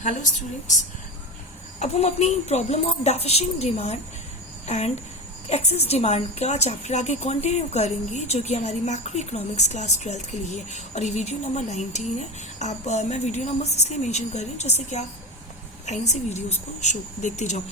Hello students, अब हम अपनी problem of deficient demand and excess demand का चैप्टर आगे कंटिन्यू करेंगे, जो कि हमारी मैक्रो इकोनॉमिक्स क्लास 12 के लिए है और ये वीडियो नंबर 19 है। आप मैं वीडियो नंबर इसलिए मेंशन कर रही हूँ जैसे कि आप लाइन से वीडियोस को शो देखते जाओ।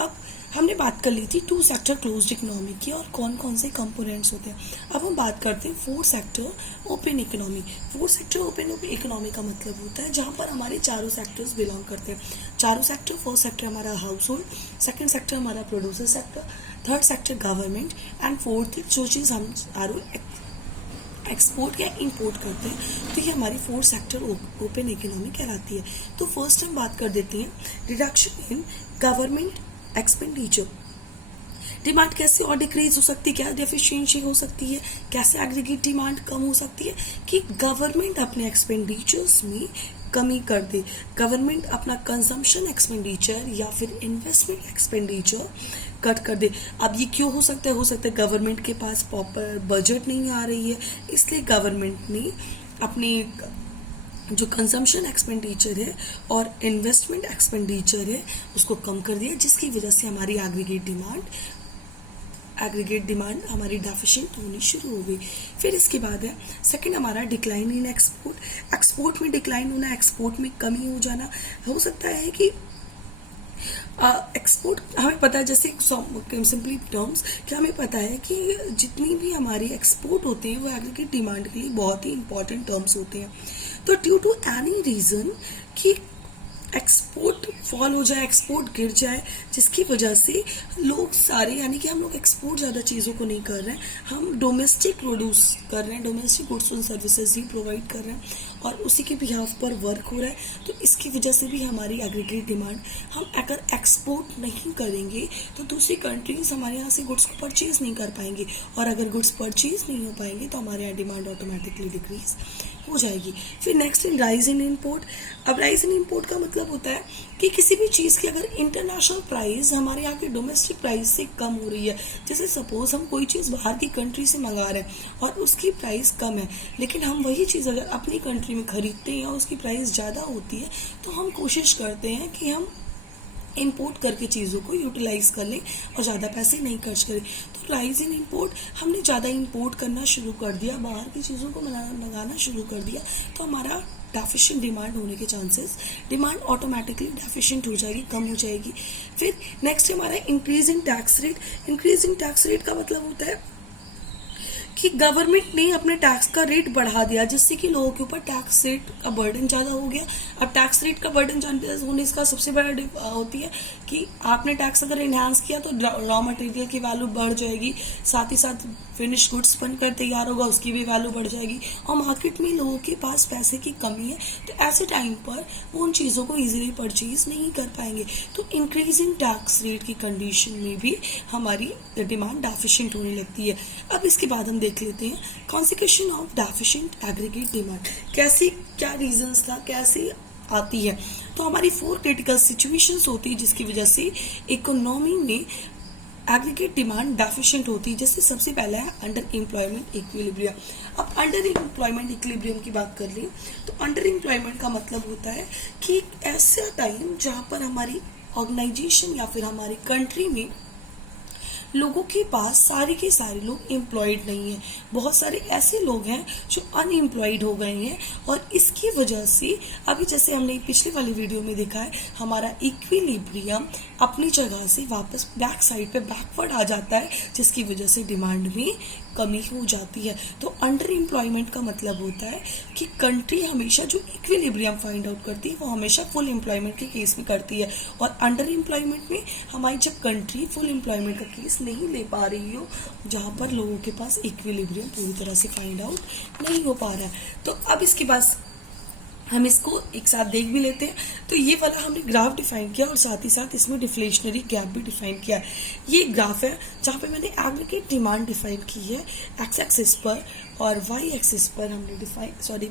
अब हमने बात कर ली थी 2 सेक्टर क्लोज्ड इकोनॉमी की और कौन कौन से कंपोनेंट्स होते हैं। अब हम बात करते हैं 4 sector open economy. 4 sector open economy का मतलब होता है जहाँ पर हमारे चारों सेक्टर्स बिलोंग करते हैं। चारों सेक्टर, फर्स्ट सेक्टर हमारा हाउस होल्ड, सेकेंड सेक्टर हमारा producer sector, third sector government and fourth जो चीज़ हम एक्सपोर्ट या इंपोर्ट करते हैं, तो ये हमारी 4 सेक्टर ओपन इकोनॉमी कहलाती है। तो फर्स्ट हम बात कर देते हैं reduction in government expenditure. Demand कैसे और डिक्रीज हो सकती है, क्या डेफिशिएंसी हो सकती है, कैसे एग्रीगेट डिमांड कम हो सकती है कि गवर्नमेंट अपने एक्सपेंडिचर्स में कमी कर दे। गवर्नमेंट अपना कंजम्पशन एक्सपेंडिचर या फिर इन्वेस्टमेंट एक्सपेंडिचर कट कर दे। अब ये क्यों हो सकता है? गवर्नमेंट के पास प्रॉपर बजट नहीं आ रही है, इसलिए गवर्नमेंट ने अपने जो कंजम्पशन एक्सपेंडिचर है और इन्वेस्टमेंट एक्सपेंडिचर है उसको कम कर दिया, जिसकी वजह से हमारी एग्रीगेट डिमांड हमारी डेफिशिएंट होनी शुरू हो गई। फिर इसके बाद है सेकंड हमारा डिक्लाइन इन एक्सपोर्ट। एक्सपोर्ट में डिक्लाइन होना, एक्सपोर्ट में कमी हो जाना। हो सकता है कि एक्सपोर्ट हमें पता है, जैसे सिंपली टर्म्स कि हमें पता है कि जितनी भी हमारे एक्सपोर्ट होते हैं वो एग्रीगेट डिमांड के लिए बहुत ही इंपॉर्टेंट टर्म्स होते हैं। तो ड्यू टू एनी रीजन कि एक्सपोर्ट फॉल हो जाए, एक्सपोर्ट गिर जाए, जिसकी वजह से लोग सारे यानी कि हम लोग एक्सपोर्ट ज़्यादा चीज़ों को नहीं कर रहे हैं, हम डोमेस्टिक प्रोड्यूस कर रहे हैं, domestic goods and services he provide कर रहे हैं और उसी के बिहाफ पर वर्क हो रहा है। तो इसकी वजह से भी हमारी एग्रीगेट डिमांड, हम अगर एक्सपोर्ट नहीं करेंगे तो दूसरी कंट्रीज हमारे यहाँ से गुड्स को परचेज नहीं कर पाएंगे और अगर गुड्स परचेज नहीं हो पाएंगे तो हमारे यहाँ डिमांड ऑटोमेटिकली डिक्रीज हो जाएगी। फिर next in rise in import. अब राइज इन इम्पोर्ट का मतलब होता है कि किसी भी चीज़ की अगर इंटरनेशनल प्राइस हमारे यहाँ के डोमेस्टिक प्राइस से कम हो रही है, जैसे सपोज हम कोई चीज़ बाहर की कंट्री से मंगा रहे हैं और उसकी प्राइस कम है, लेकिन हम वही चीज़ अगर अपनी कंट्री में खरीदते हैं या उसकी प्राइस ज़्यादा होती है तो हम कोशिश करते हैं कि हम इंपोर्ट करके चीज़ों को यूटिलाइज कर लें और ज़्यादा पैसे नहीं खर्च करें। तो राइज इन इंपोर्ट, हमने ज़्यादा इंपोर्ट करना शुरू कर दिया, बाहर की चीज़ों को मंगाना शुरू कर दिया, तो हमारा डेफिशिएंट डिमांड होने के चांसेस, डिमांड ऑटोमेटिकली डेफिशिएंट हो जाएगी, कम हो जाएगी। फिर नेक्स्ट हमारा increase in tax rate. Increase in tax rate का मतलब होता है कि गवर्नमेंट ने अपने टैक्स का रेट बढ़ा दिया, जिससे कि लोगों के ऊपर टैक्स रेट का बर्डन ज़्यादा हो गया। अब टैक्स रेट का बर्डन होने इसका सबसे बड़ा होती है कि आपने टैक्स अगर इन्हांस किया तो रॉ मटेरियल की वैल्यू बढ़ जाएगी, साथ ही साथ फिनिश गुड्स बनकर तैयार होगा उसकी भी वैल्यू बढ़ जाएगी और मार्केट में लोगों के पास पैसे की कमी है, तो ऐसे टाइम पर वो उन चीज़ों को इजीली परचेज नहीं कर पाएंगे। तो इंक्रीज इन टैक्स रेट की कंडीशन में भी हमारी डिमांड डेफिशिएंट होने लगती है। अब इसके बाद हम देख लेते हैं consequence of deficient aggregate demand, कैसे, क्या रीजंस था, कैसे आती है। तो हमारी 4 क्रिटिकल सिचुएशंस होती है जिसकी वजह से इकोनॉमी में एग्रीगेट डिमांड डेफिशिएंट होती है। जैसे सबसे पहला है अंडर एम्प्लॉयमेंट इक्विलिब्रियम। अब अंडर एम्प्लॉयमेंट इक्विलिब्रियम की बात कर ली तो अंडर एम्प्लॉयमेंट का मतलब होता है कि ऐसा टाइम जहाँ पर हमारी ऑर्गेनाइजेशन या फिर हमारी कंट्री में लोगों के पास सारे के सारे लोग एम्प्लॉयड नहीं है, बहुत सारे ऐसे लोग हैं जो अनएम्प्लॉयड हो गए हैं और इसकी वजह से अभी जैसे हमने पिछले वाली वीडियो में देखा है, हमारा इक्विलिब्रियम अपनी जगह से वापस बैक साइड पे बैकवर्ड आ जाता है, जिसकी वजह से डिमांड में कमी हो जाती है। तो अंडर एम्प्लॉयमेंट का मतलब होता है कि कंट्री हमेशा जो इक्विलिब्रियम फाइंड आउट करती है वो हमेशा फुल एम्प्लॉयमेंट के केस में करती है, और अंडर एम्प्लॉयमेंट में हमारी जब कंट्री फुल एम्प्लॉयमेंट का केस नहीं ले पा रही हो, जहाँ पर लोगों के पास इक्विलिब्रियम पूरी तरह से फाइंड आउट नहीं हो पा रहा है। तो अब इसके पास हम इसको एक साथ देख भी लेते हैं। तो ये वाला हमने ग्राफ डिफाइन किया और साथ ही साथ इसमें डिफ्लेशनरी गैप भी डिफाइन किया है। ये ग्राफ है जहाँ पे मैंने एग्रीगेट डिमांड डिफाइन की है एक्स एक्सिस पर और वाई एक्सिस पर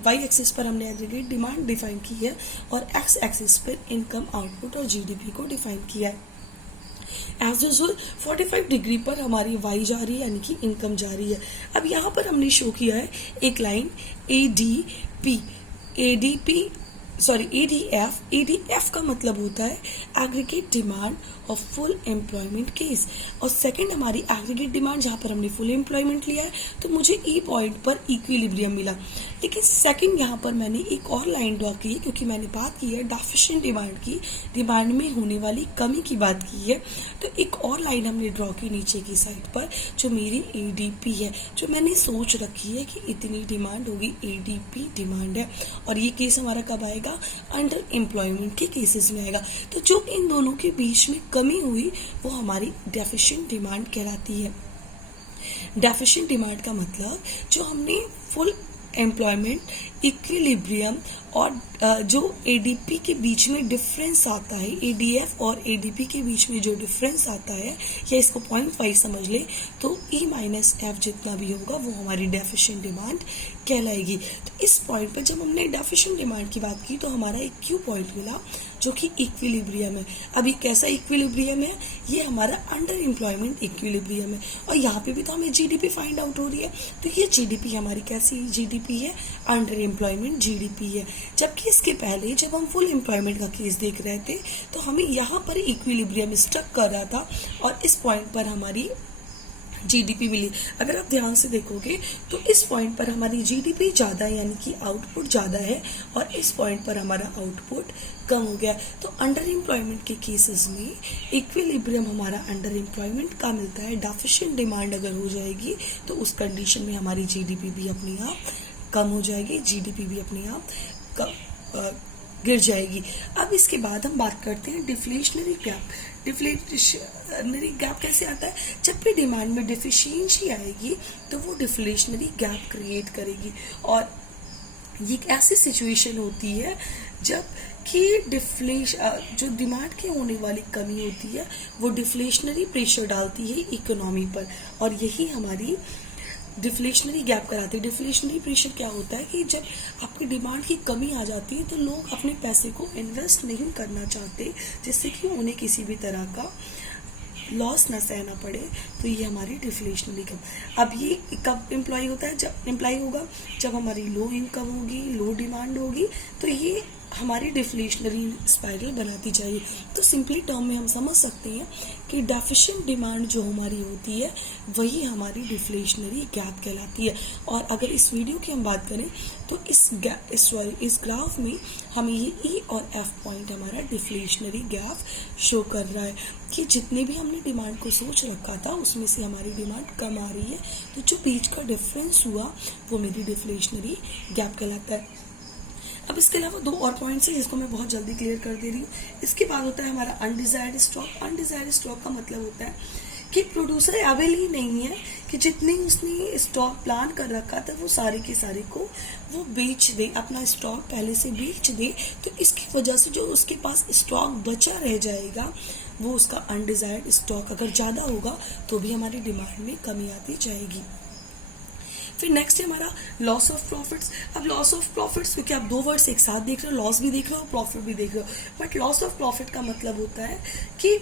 वाई एक्सिस पर हमने एग्रीगेट डिमांड डिफाइन की है और एक्स एक्सिस पर इनकम, आउटपुट और जीडीपी को डिफाइन किया है। एज यूजुअल 45 डिग्री पर हमारी वाई जा रही है यानी कि इनकम जा रही है। अब यहाँ पर हमने शो किया है एक लाइन ADP सॉरी एडीएफ का मतलब होता है aggregate demand of full employment case, और सेकंड हमारी एग्रीगेट डिमांड जहां पर हमने फुल एम्प्लॉयमेंट लिया है तो मुझे ई पॉइंट पर इक्विलिब्रियम मिला। लेकिन सेकंड यहाँ पर मैंने एक और लाइन ड्रॉ की है क्योंकि मैंने बात की है डेफिशिएंट डिमांड की, डिमांड में होने वाली कमी की बात की है, तो एक और लाइन हमने ड्रॉ की नीचे की साइड पर जो मेरी एडीपी है, जो मैंने सोच रखी है कि इतनी डिमांड होगी, एडीपी डिमांड है, और ये केस हमारा कब आएगा, अंडर एम्प्लॉयमेंट के केसेस में आएगा। तो जो इन दोनों के बीच में कमी हुई वो हमारी डेफिशिएंट डिमांड कहलाती है। डेफिशिएंट डिमांड का मतलब जो हमने फुल एम्प्लॉयमेंट इक्विलिब्रियम और जो एडीपी के बीच में डिफरेंस आता है, एडीएफ और एडीपी के बीच में जो डिफरेंस आता है, या इसको 0.5 समझ ले, तो ई माइनस एफ जितना भी होगा वो हमारी डेफिशिएंट डिमांड कहलाएगी। तो इस पॉइंट पे जब हमने डेफिशिएंट डिमांड की बात की तो हमारा एक क्यू पॉइंट मिला जो कि इक्विलिब्रियम है। अभी कैसा इक्विलिब्रियम है, ये हमारा अंडर एम्प्लॉयमेंट इक्विलिब्रियम है, और यहाँ पे भी तो हमें जीडीपी फाइंड आउट हो रही है, तो ये जीडीपी हमारी कैसी जीडीपी है, अंडर एम्प्लॉयमेंट जीडीपी है। जबकि इसके पहले जब हम फुल एम्प्लॉयमेंट का केस देख रहे थे तो हमें यहाँ पर इक्विलिब्रियम स्टक कर रहा था और इस पॉइंट पर हमारी जीडीपी मिली। अगर आप ध्यान से देखोगे तो इस पॉइंट पर हमारी जीडीपी ज्यादा है, यानी कि आउटपुट ज्यादा है, और इस पॉइंट पर हमारा आउटपुट कम हो गया। तो अंडर एम्प्लॉयमेंट के केसेस में इक्विलिब्रियम हमारा अंडर एम्प्लॉयमेंट का मिलता है। डेफिशिएंट डिमांड अगर हो जाएगी तो उस कंडीशन में हमारी जीडीपी भी अपने आप कम हो जाएगी, जीडीपी भी अपने आप गिर जाएगी। अब इसके बाद हम बात करते हैं डिफ्लेशनरी गैप। डिफ्लेशनरी गैप कैसे आता है, जब भी डिमांड में डिफिशियंसी आएगी तो वो डिफ्लेशनरी गैप क्रिएट करेगी, और ये एक ऐसी सिचुएशन होती है जब कि जो डिमांड की होने वाली कमी होती है वो डिफ्लेशनरी प्रेशर डालती है इकोनॉमी पर, और यही हमारी डिफ्लेशनरी गैप कराती है। डिफ्लेशनरी प्रेशर क्या होता है कि जब आपकी डिमांड की कमी आ जाती है तो लोग अपने पैसे को इन्वेस्ट नहीं करना चाहते, जिससे कि उन्हें किसी भी तरह का लॉस ना सहना पड़े, तो ये हमारी डिफ्लेशनरी गैप। अब ये कब एम्प्लॉय होता है, जब एम्प्लॉय होगा जब हमारी लो इनकम होगी, लो डिमांड होगी, तो ये हमारी डिफ्लेशनरी स्पाइरल बनाती जाएगी। तो सिंपली टर्म में हम समझ सकते हैं कि डेफिशिएंट डिमांड जो हमारी होती है वही हमारी डिफ्लेशनरी गैप कहलाती है। और अगर इस वीडियो की हम बात करें तो इस ग्राफ में हमें ये ई और एफ पॉइंट हमारा डिफ्लेशनरी गैप शो कर रहा है कि जितने भी हमने डिमांड को सोच रखा था उसमें से हमारी डिमांड कम आ रही है, तो जो बीच का डिफरेंस हुआ वो मेरी डिफ्लेशनरी गैप कहलाता है। अब इसके अलावा दो और पॉइंट्स हैं जिसको मैं बहुत जल्दी क्लियर कर दे रही हूँ। इसके बाद होता है हमारा अनडिजायर्ड स्टॉक। अनडिजायर्ड स्टॉक का मतलब होता है कि प्रोड्यूसर अवेल ही नहीं है कि जितनी उसने स्टॉक प्लान कर रखा था वो सारे के सारे को वो बेच दे, अपना स्टॉक पहले से बेच दे, तो इसकी वजह से जो उसके पास स्टॉक बचा रह जाएगा वो उसका अनडिजायर्ड स्टॉक अगर ज़्यादा होगा तो भी हमारी डिमांड में कमी आती जाएगी। फिर नेक्स्ट है हमारा लॉस ऑफ प्रॉफिट्स। अब लॉस ऑफ प्रॉफिट्स क्योंकि आप दो वर्ड्स एक साथ देख रहे हो, लॉस भी देख रहे हो, प्रॉफिट भी देख रहे हो, बट लॉस ऑफ प्रॉफिट का मतलब होता है कि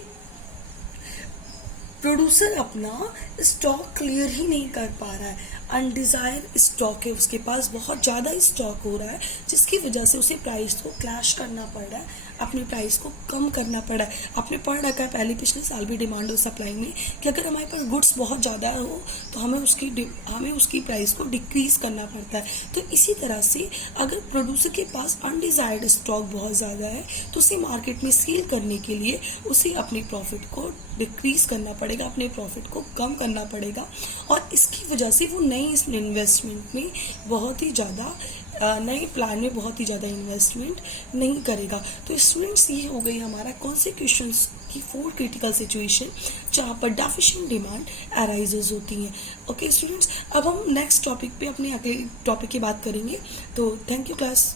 प्रोड्यूसर अपना स्टॉक क्लियर ही नहीं कर पा रहा है, अनडिजायर स्टॉक है, उसके पास बहुत ज़्यादा स्टॉक हो रहा है जिसकी वजह से उसे प्राइस को क्लैश करना पड़ रहा है, अपने प्राइस को कम करना पड़ा है। आपने पढ़ रखा है पहले पिछले साल भी डिमांड और सप्लाई में कि अगर हमारे पास गुड्स बहुत ज़्यादा हो तो हमें उसकी प्राइस को डिक्रीज करना पड़ता है। तो इसी तरह से अगर प्रोड्यूसर के पास अनडिजायर्ड स्टॉक बहुत ज़्यादा है तो उसे मार्केट में सेल करने के लिए उसे अपने प्रॉफिट को डिक्रीज करना पड़ेगा, अपने प्रॉफिट को कम करना पड़ेगा, और इसकी वजह से वो नए इन्वेस्टमेंट में बहुत ही ज़्यादा नए प्लान में बहुत ही ज़्यादा इन्वेस्टमेंट नहीं करेगा। तो स्टूडेंट्स ये हो गई हमारा कॉन्सिक्वेंसेस की 4 क्रिटिकल सिचुएशन जहाँ पर डेफिशिएंट डिमांड अराइजेज होती हैं। ओके स्टूडेंट्स, अब हम नेक्स्ट टॉपिक पे अपने अगले टॉपिक की बात करेंगे। तो थैंक यू क्लास।